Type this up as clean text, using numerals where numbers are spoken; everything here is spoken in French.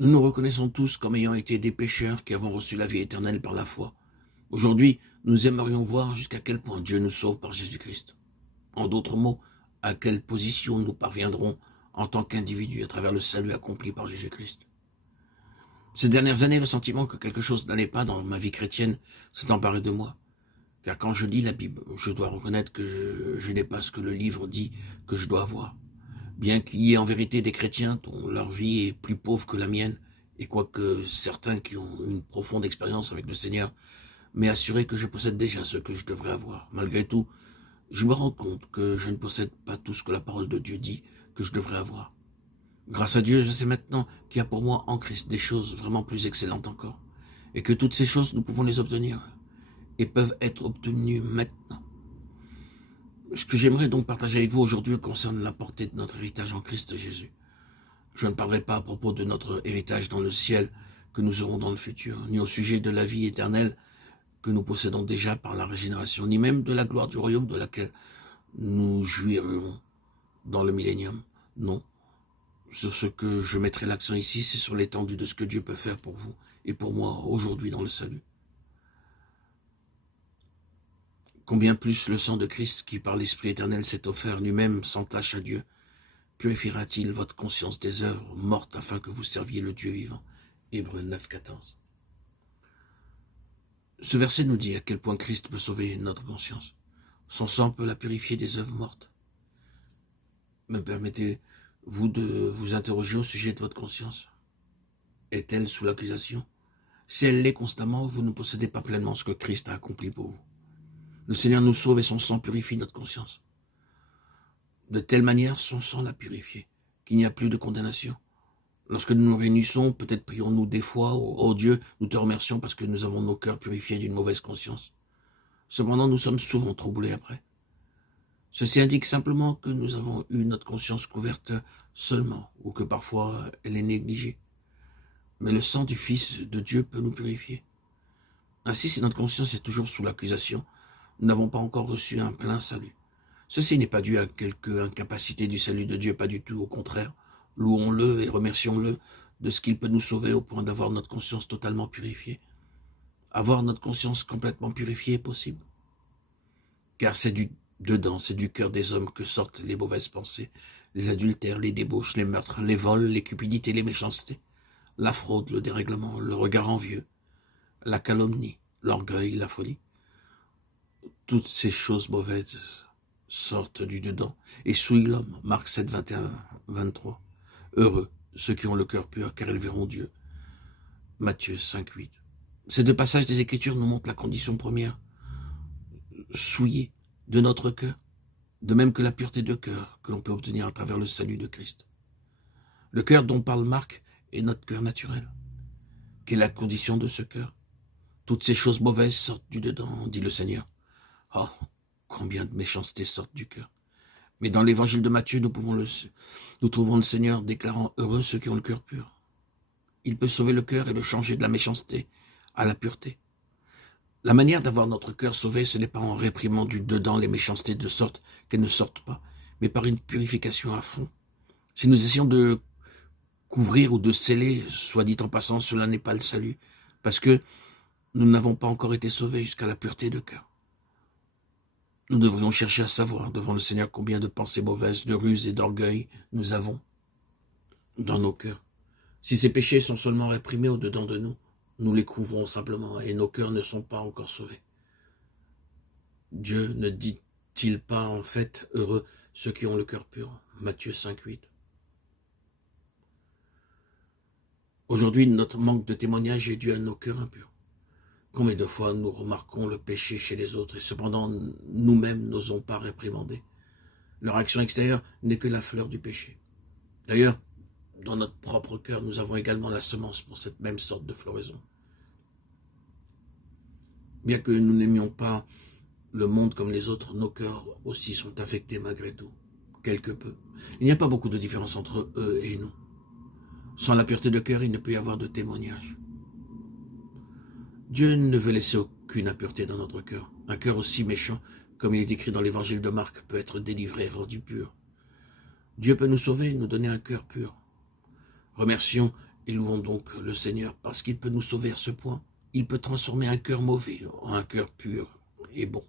Nous nous reconnaissons tous comme ayant été des pécheurs qui avons reçu la vie éternelle par la foi. Aujourd'hui, nous aimerions voir jusqu'à quel point Dieu nous sauve par Jésus-Christ. En d'autres mots, à quelle position nous parviendrons en tant qu'individus à travers le salut accompli par Jésus-Christ. Ces dernières années, le sentiment que quelque chose n'allait pas dans ma vie chrétienne s'est emparé de moi. Car quand je lis la Bible, je dois reconnaître que je n'ai pas ce que le livre dit que je dois avoir. Bien qu'il y ait en vérité des chrétiens dont leur vie est plus pauvre que la mienne, et quoique certains qui ont une profonde expérience avec le Seigneur m'aient assuré que je possède déjà ce que je devrais avoir. Malgré tout, je me rends compte que je ne possède pas tout ce que la parole de Dieu dit que je devrais avoir. Grâce à Dieu, je sais maintenant qu'il y a pour moi en Christ des choses vraiment plus excellentes encore, et que toutes ces choses, nous pouvons les obtenir, et peuvent être obtenues maintenant. Ce que j'aimerais donc partager avec vous aujourd'hui concerne la portée de notre héritage en Christ Jésus. Je ne parlerai pas à propos de notre héritage dans le ciel que nous aurons dans le futur, ni au sujet de la vie éternelle que nous possédons déjà par la régénération, ni même de la gloire du royaume de laquelle nous jouirons dans le millénium. Non. Sur ce que je mettrai l'accent ici, c'est sur l'étendue de ce que Dieu peut faire pour vous et pour moi aujourd'hui dans le salut. Combien plus le sang de Christ, qui par l'Esprit éternel s'est offert lui-même sans tache à Dieu, purifiera-t-il votre conscience des œuvres mortes afin que vous serviez le Dieu vivant. Hébreux 9, 14. Ce verset nous dit à quel point Christ peut sauver notre conscience. Son sang peut la purifier des œuvres mortes. Me permettez-vous de vous interroger au sujet de votre conscience? Est-elle sous l'accusation? Si elle l'est constamment, vous ne possédez pas pleinement ce que Christ a accompli pour vous. Le Seigneur nous sauve et son sang purifie notre conscience. De telle manière, son sang l'a purifié, qu'il n'y a plus de condamnation. Lorsque nous nous réunissons, peut-être prions-nous des fois, ô Dieu, nous te remercions parce que nous avons nos cœurs purifiés d'une mauvaise conscience. Cependant, nous sommes souvent troublés après. Ceci indique simplement que nous avons eu notre conscience couverte seulement, ou que parfois elle est négligée. Mais le sang du Fils de Dieu peut nous purifier. Ainsi, si notre conscience est toujours sous l'accusation, nous n'avons pas encore reçu un plein salut. Ceci n'est pas dû à quelque incapacité du salut de Dieu, pas du tout, au contraire. Louons-le et remercions-le de ce qu'il peut nous sauver au point d'avoir notre conscience totalement purifiée. Avoir notre conscience complètement purifiée est possible. Car c'est du dedans, c'est du cœur des hommes que sortent les mauvaises pensées, les adultères, les débauches, les meurtres, les vols, les cupidités, les méchancetés, la fraude, le dérèglement, le regard envieux, la calomnie, l'orgueil, la folie. Toutes ces choses mauvaises sortent du dedans et souillent l'homme. Marc 7, 21, 23. Heureux ceux qui ont le cœur pur, car ils verront Dieu. Matthieu 5, 8. Ces deux passages des Écritures nous montrent la condition première, souillée de notre cœur, de même que la pureté de cœur que l'on peut obtenir à travers le salut de Christ. Le cœur dont parle Marc est notre cœur naturel. Quelle est la condition de ce cœur? Toutes ces choses mauvaises sortent du dedans, dit le Seigneur. Oh, combien de méchanceté sortent du cœur. Mais dans l'évangile de Matthieu, nous trouvons le Seigneur déclarant heureux ceux qui ont le cœur pur. Il peut sauver le cœur et le changer de la méchanceté à la pureté. La manière d'avoir notre cœur sauvé, ce n'est pas en réprimant du dedans les méchancetés de sorte qu'elles ne sortent pas, mais par une purification à fond. Si nous essayons de couvrir ou de sceller, soit dit en passant, cela n'est pas le salut, parce que nous n'avons pas encore été sauvés jusqu'à la pureté de cœur. Nous devrions chercher à savoir devant le Seigneur combien de pensées mauvaises, de ruses et d'orgueil nous avons dans nos cœurs. Si ces péchés sont seulement réprimés au-dedans de nous, nous les couvrons simplement et nos cœurs ne sont pas encore sauvés. Dieu ne dit-il pas en fait heureux ceux qui ont le cœur pur? Matthieu 5, 8. Aujourd'hui, notre manque de témoignage est dû à nos cœurs impurs. Combien de fois nous remarquons le péché chez les autres et cependant nous-mêmes n'osons pas réprimander. Leur action extérieure n'est que la fleur du péché. D'ailleurs, dans notre propre cœur, nous avons également la semence pour cette même sorte de floraison. Bien que nous n'aimions pas le monde comme les autres, nos cœurs aussi sont affectés malgré tout, quelque peu. Il n'y a pas beaucoup de différence entre eux et nous. Sans la pureté de cœur, il ne peut y avoir de témoignage. Dieu ne veut laisser aucune impureté dans notre cœur. Un cœur aussi méchant, comme il est écrit dans l'évangile de Marc, peut être délivré et rendu pur. Dieu peut nous sauver et nous donner un cœur pur. Remercions Et louons donc le Seigneur parce qu'il peut nous sauver à ce point. Il peut transformer un cœur mauvais en un cœur pur et bon.